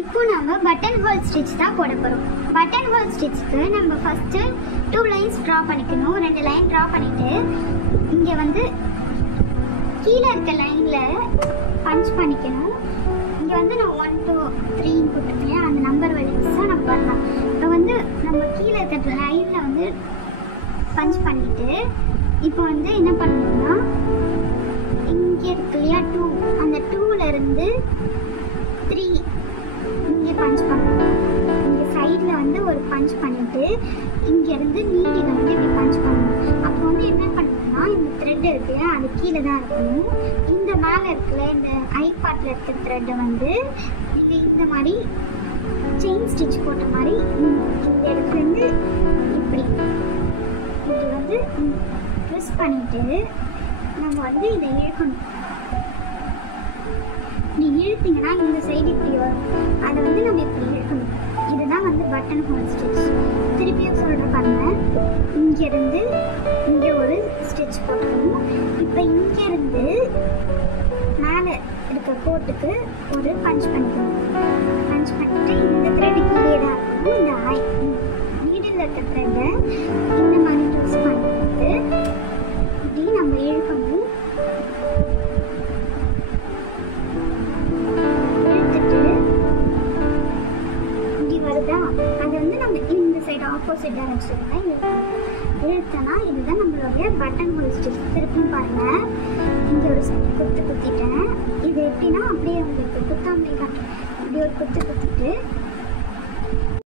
இப்போ நம்ம button whole stitch தான் போட போகிறோம். பட்டன் ஹோல் ஸ்டிச்சுக்கு நம்ம ஃபஸ்ட்டு 2 லைன்ஸ் ட்ரா பண்ணிக்கணும். 2 லைன் ட்ரா பண்ணிவிட்டு இங்கே வந்து கீழே இருக்க லைனில் பஞ்ச் பண்ணிக்கணும். இங்கே வந்து நான் 1 2 3 போட்டிருக்கேன், அந்த நம்பர் வழிச்சு தான் நம்ம வரலாம். இப்போ வந்து நம்ம கீழே இருக்க லைனில் வந்து பஞ்ச் பண்ணிவிட்டு இப்போ வந்து என்ன பண்ணணும்னா இங்கே இருக்கு இல்லையா 2, அந்த 2லேருந்து 3 இங்கே பஞ்ச் பண்ணணும். இங்கே சைடில் வந்து ஒரு பஞ்ச் பண்ணிவிட்டு இங்கேருந்து நீடில் வந்து இப்படி பஞ்ச் பண்ணணும். அப்போ வந்து என்ன பண்ணணும்னா இந்த த்ரெட் இருக்கு அது கீழே தான் இருக்கணும். இந்த மேலே இருக்குல்ல இந்த ஐ பார்ட்டில் இருக்க த்ரெட்டை வந்து நீங்கள் இந்த மாதிரி செயின் ஸ்டிச் போட்ட மாதிரி இந்த இடத்துலேருந்து இப்படி இப்படி வந்து ட்விஸ்ட் பண்ணிவிட்டு நம்ம வந்து இதை இழுக்கணும். இப்படி இழுத்தீங்கன்னா இந்த சைடு இப்படி வரும், அதை வந்து நம்ம இப்படி இழுக்கணும். இதுதான் வந்து பட்டன் ஹோல் ஸ்டிச். திருப்பியும் சொல்கிற பாருங்க, இங்கேருந்து இங்கே ஒரு ஸ்டிச் போட்டுக்கணும். இப்போ இங்கேருந்து மேலே இருக்க கோட்டுக்கு ஒரு பஞ்ச் பண்ணிக்கணும். பஞ்ச் பண்ணிவிட்டு இந்த த்ரெட்டு கீழே தான் இருக்கணும். இந்த நீடில் இருக்க த்ரெட்டை இந்த மாதிரி ட்விஸ்ட் பண்ணிட்டு இப்படி நம்ம இழுக்கணும். அது வந்து நம்ம இந்த சைடு ஆப்போசிட் டைரக்ஷன் தான் இழுத்தனா இதுதான் நம்மளுடைய பட்டன் ஹோல் ஸ்டிச். திருப்பியும் பாருங்க, இங்கே ஒரு குத்திட்டேன். இது எப்படின்னா அப்படியே உங்களுக்கு குத்தாமலே காட்டுறேன். இப்படி ஒரு குத்திட்டு